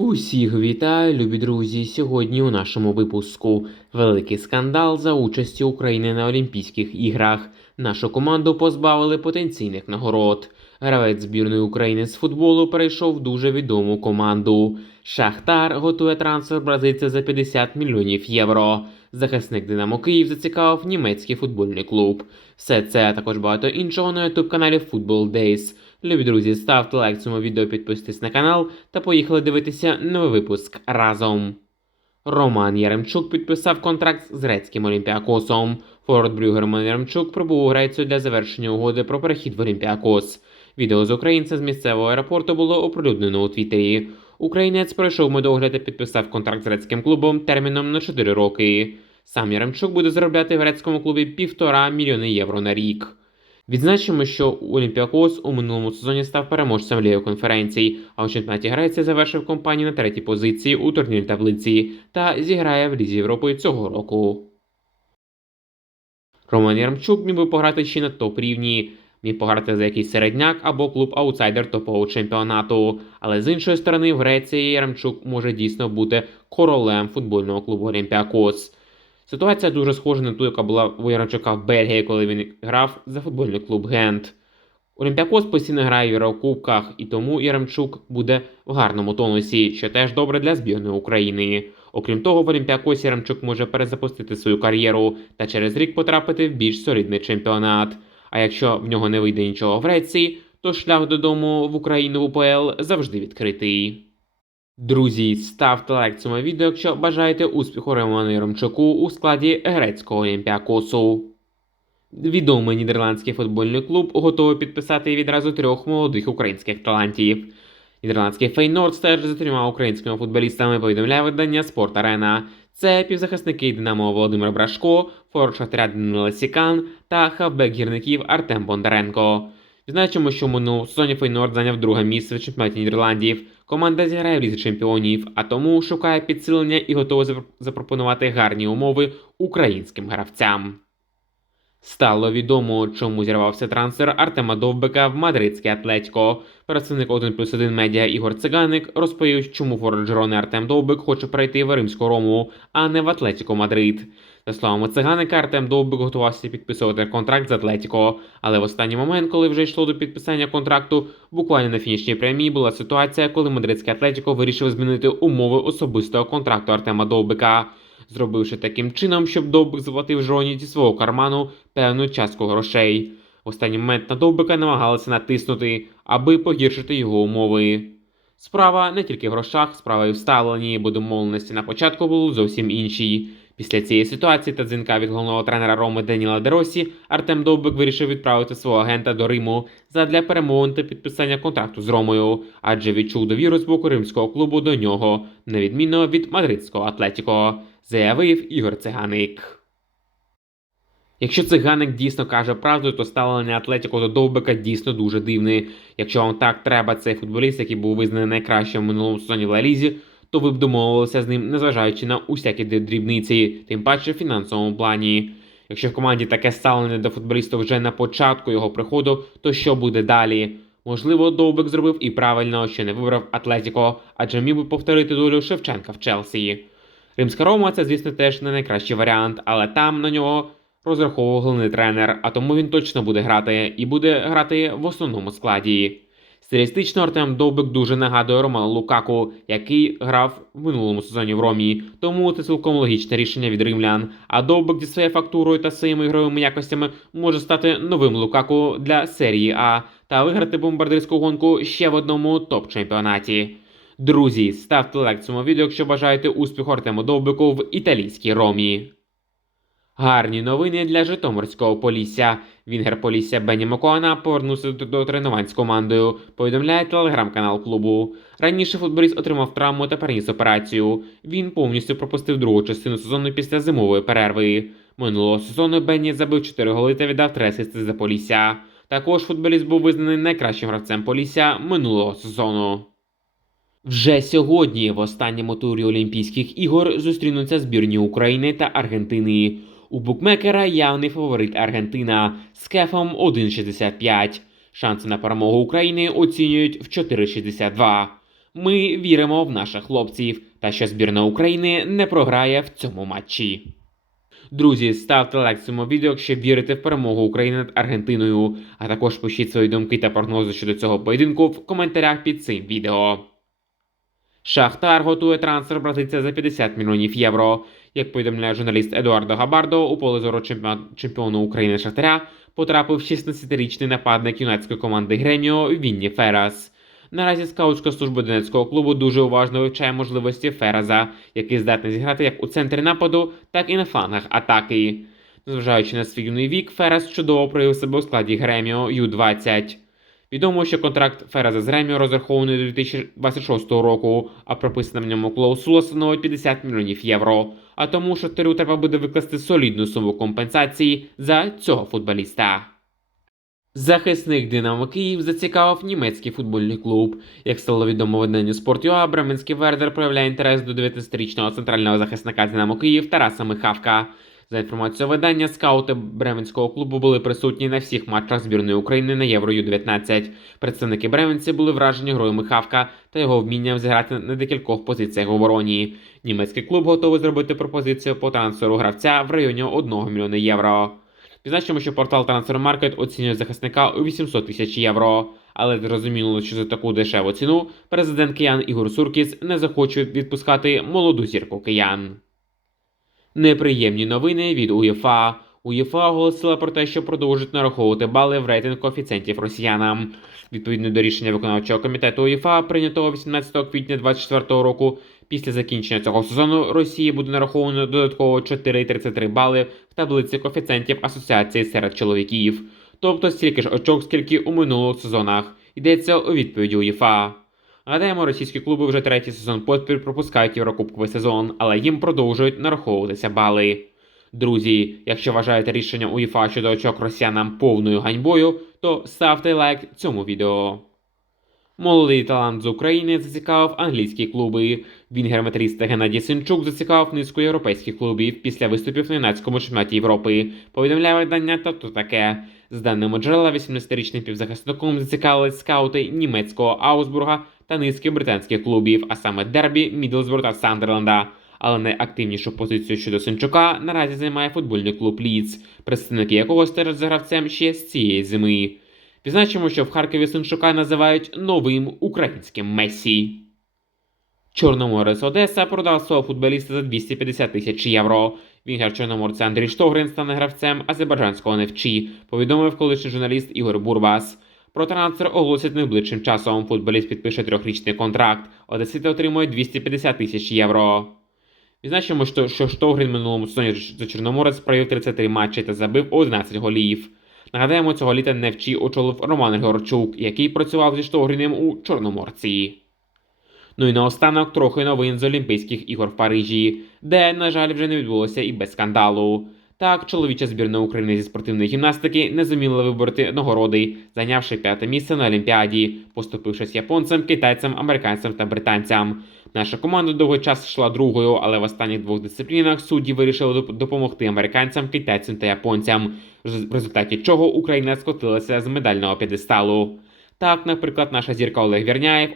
Усіх вітаю, любі друзі! Сьогодні у нашому випуску великий скандал за участі України на Олімпійських іграх. Нашу команду позбавили потенційних нагород. Гравець збірної України з футболу перейшов в дуже відому команду. Шахтар готує трансфер бразильця за 50 мільйонів євро. Захисник Динамо Київ зацікавив німецький футбольний клуб. Все це, а також багато іншого на YouTube-каналі Football Days. Любі друзі, ставте лайк цьому відео, підписуйтесь на канал та поїхали дивитися новий випуск разом. Роман Яремчук підписав контракт з грецьким Олімпіакосом. Форвард Брюгге Роман Яремчук прибув у Грецію для завершення угоди про перехід в Олімпіакос. Відео з українця з місцевого аеропорту було оприлюднено у Твіттері. Українець пройшов медогляд і підписав контракт з грецьким клубом терміном на 4 роки. Сам Яремчук буде заробляти в грецькому клубі 1,5 мільйона євро на рік. Відзначимо, що Олімпіакос у минулому сезоні став переможцем Ліги конференцій, а у чемпіонаті Греції завершив кампанію на 3-й позиції у турнірній таблиці та зіграє в Лізі Європи цього року. Роман Яремчук міг би пограти ще на топ-рівні, міг пограти за якийсь середняк або клуб-аутсайдер топового чемпіонату, але з іншої сторони в Греції Яремчук може дійсно бути королем футбольного клубу Олімпіакос. Ситуація дуже схожа на ту, яка була у Яремчука в Бельгії, коли він грав за футбольний клуб Гент. Олімпіакос постійно грає в Єврокубках, і тому Яремчук буде в гарному тонусі, що теж добре для збірної України. Окрім того, в Олімпіакосі Яремчук може перезапустити свою кар'єру та через рік потрапити в більш солідний чемпіонат. А якщо в нього не вийде нічого в Греції, то шлях додому в Україну в УПЛ завжди відкритий. Друзі, ставте лайк цьому відео, якщо бажаєте успіху Роману Яремчуку у складі грецького Олімпіакосу. Відомий нідерландський футбольний клуб готовий підписати відразу 3 молодих українських талантів. Нідерландський Фейнорд стежить за 3 українськими футболістами, повідомляє видання Спорт Арена. Це півзахисники Динамо Володимир Брашко, форвард Шахтаря Данило Сікан та хавбек гірників Артем Бондаренко. Відзначимо, що в минулому сезоні Фейнорд зайняв 2-е місце в чемпіонаті Нідерландів. Команда зіграє в Лізі чемпіонів, а тому шукає підсилення і готова запропонувати гарні умови українським гравцям. Стало відомо, чому зірвався трансфер Артема Довбика в мадридське Атлетіко. Представник 1+1 медіа Ігор Циганик розповів, чому форвард Жирони Артем Довбик хоче перейти в Римську Рому, а не в Атлетіко Мадрид. За словами Циганика, Артем Довбик готувався підписувати контракт з Атлетіко, але в останній момент, коли вже йшло до підписання контракту, буквально на фінішній прямій була ситуація, коли мадридське Атлетіко вирішив змінити умови особистого контракту Артема Довбика, зробивши таким чином, щоб Довбик заплатив Жироні зі свого карману певну частку грошей. В останній момент на Довбика намагалися натиснути, аби погіршити його умови. Справа не тільки в грошах, справа і в ставленні, бо домовленості на початку були зовсім інші. Після цієї ситуації та дзвінка від головного тренера Роми Даніела Де Росі, Артем Довбик вирішив відправити свого агента до Риму задля перемовин та підписання контракту з Ромою, адже відчув довіру з боку римського клубу до нього, на відміну від мадридського Атлетіко, заявив Ігор Циганик. Якщо Циганик дійсно каже правду, то ставлення Атлетіко до Довбика дійсно дуже дивне. Якщо вам так треба цей футболіст, який був визнаний найкращим в минулому сезоні в Ла Лізі, то ви б домовилися з ним, незважаючи на усякі дрібниці, тим паче в фінансовому плані. Якщо в команді таке ставлення до футболіста вже на початку його приходу, то що буде далі? Можливо, Довбик зробив і правильно, що не вибрав Атлетіко, адже міг би повторити долю Шевченка в Челсі. Римська Рома – це, звісно, теж не найкращий варіант, але там на нього розраховував головний тренер, а тому він точно буде грати, і буде грати в основному складі. Стилістично Артем Довбик дуже нагадує Роману Лукаку, який грав в минулому сезоні в Ромі, тому це цілком логічне рішення від римлян, а Довбик зі своєю фактурою та своїми ігровими якостями може стати новим Лукаку для серії А та виграти бомбардирську гонку ще в одному топ-чемпіонаті. Друзі, ставте лайк цьому відео, якщо бажаєте успіху Артему Довбику в італійській Ромі. Гарні новини для Житомирського Полісся. Вінгер Полісся Бенні Макуана повернувся до тренувань з командою, повідомляє телеграм-канал клубу. Раніше футболіст отримав травму та переніс операцію. Він повністю пропустив другу частину сезону після зимової перерви. Минулого сезону Бенні забив 4 голи та віддав 3 асисти за Полісся. Також футболіст був визнаний найкращим гравцем Полісся минулого сезону. Вже сьогодні в останньому турі Олімпійських ігор зустрінуться збірні України та Аргентини. У букмекера явний фаворит Аргентина з кефом 1,65. Шанси на перемогу України оцінюють в 4,62. Ми віримо в наших хлопців та що збірна України не програє в цьому матчі. Друзі, ставте лайк цьому відео, якщо вірите в перемогу України над Аргентиною, а також пишіть свої думки та прогнози щодо цього поєдинку в коментарях під цим відео. Шахтар готує трансфер бразильця за 50 мільйонів євро. Як повідомляє журналіст Едуардо Габардо, у поле зору чемпіону України Шахтаря потрапив 16-річний нападник юнацької команди Греміо Вінні Феррас. Наразі скаутська служба донецького клубу дуже уважно вивчає можливості Ферраза, який здатний зіграти як у центрі нападу, так і на флангах атаки. Незважаючи на свій юний вік, Феррас чудово проявив себе у складі Греміо Ю-20. Відомо, що контракт Ферраза з Греміо розрахований до 2026 року, а прописана в ньому клаусула становить 50 мільйонів євро. А тому Шахтарю треба буде викласти солідну суму компенсації за цього футболіста. Захисник «Динамо Київ» зацікавив німецький футбольний клуб. Як стало відомо виданню «Спорт.ЮА», бременський Вердер проявляє інтерес до 19-річного центрального захисника «Динамо Київ» Тараса Михавка. За інформацією видання, скаути бременського клубу були присутні на всіх матчах збірної України на Євро Ю-19. Представники бременці були вражені грою Михавка та його вмінням зіграти на декількох позиціях в обороні. Німецький клуб готовий зробити пропозицію по трансферу гравця в районі 1 мільйона євро. Відзначимо, що портал Transfermarkt оцінює захисника у 800 тисяч євро. Але зрозуміло, що за таку дешеву ціну президент киян Ігор Суркіс не захоче відпускати молоду зірку киян. Неприємні новини від УЄФА. УЄФА оголосила про те, що продовжить нараховувати бали в рейтинг коефіцієнтів росіянам. Відповідно до рішення виконавчого комітету УЄФА, прийнятого 18 квітня 2024 року, після закінчення цього сезону Росії буде нараховано додатково 4,33 бали в таблиці коефіцієнтів асоціації серед чоловіків. Тобто стільки ж очок, скільки у минулих сезонах. Йдеться у відповіді УЄФА. Нагадаємо, російські клуби вже третій сезон поспіль пропускають Єврокубковий сезон, але їм продовжують нараховуватися бали. Друзі, якщо вважаєте рішення УЄФА щодо очок росіянам повною ганьбою, то ставте лайк цьому відео. Молодий талант з України зацікавив англійські клуби. Вінгер-металіст Геннадій Синчук зацікавив низку європейських клубів після виступів на юнацькому чемпіонаті Європи. Повідомляє видання «Та то таке». З даними джерела, 18-річним півзахисником зацікавились скаути німецького Аусбурга та низки британських клубів, а саме Дербі, Мідлсбро та Сандерленда. Але найактивнішу позицію щодо Синчука наразі займає футбольний клуб Лідс, представники якого стежать за гравцем ще з цієї зими. Відзначимо, що в Харкові Синчука називають новим українським Мессі. Чорноморець Одеса продав свого футболіста за 250 тисяч євро. Вінгер чорноморця Андрій Штогрин стане гравцем азербайджанського Нефчі, повідомив колишній журналіст Ігор Бурбас. Про трансфер оголосять найближчим часом. Футболіст підпише 3-річний контракт. Одесита отримує 250 тисяч євро. Відзначимо, що Штогрин в минулому сезоні за Чорноморець провів 33 матчі та забив 11 голів. Нагадаємо, цього літа Нефчі очолив Роман Григорчук, який працював зі Штогриним у Чорноморці. Ну і наостанок трохи новин з Олімпійських ігор в Парижі, де, на жаль, вже не відбулося і без скандалу. Так, чоловіча збірна України зі спортивної гімнастики не зуміла вибороти нагороди, зайнявши 5-те місце на Олімпіаді, поступившись японцям, китайцям, американцям та британцям. Наша команда довгий час йшла другою, але в останніх двох дисциплінах судді вирішили допомогти американцям, китайцям та японцям, в результаті чого Україна скотилася з медального п'єдесталу. Так, наприклад, наша зірка Олег Вірняєв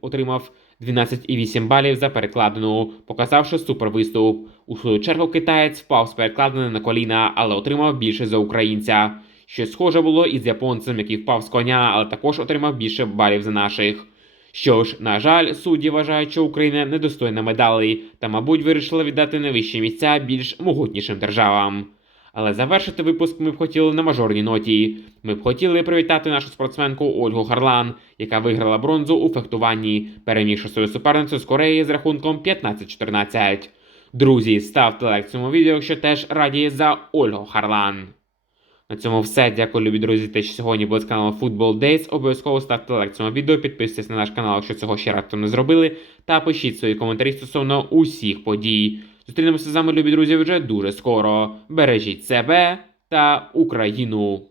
отримав 12,8 балів за перекладину, показавши супервиступ. У свою чергу китаєць впав з перекладини на коліна, але отримав більше за українця. Щось схоже було і з японцем, який впав з коня, але також отримав більше балів за наших. Що ж, на жаль, судді вважають, що Україна недостойна медалей та, мабуть, вирішила віддати найвищі місця більш могутнішим державам. Але завершити випуск ми б хотіли на мажорній ноті. Ми б хотіли привітати нашу спортсменку Ольгу Харлан, яка виграла бронзу у фехтуванні, перемігши свою суперницю з Кореї з рахунком 15-14. Друзі, ставте лайк цьому відео, якщо теж раді за Ольгу Харлан. На цьому все. Дякую, любі друзі, те, що сьогодні були з каналу Football Days. Обов'язково ставте лайк цьому відео, підписуйтесь на наш канал, якщо цього ще раптом не зробили, та пишіть свої коментарі стосовно усіх подій. Зустрінемося з вами, любі друзі, вже дуже скоро. Бережіть себе та Україну!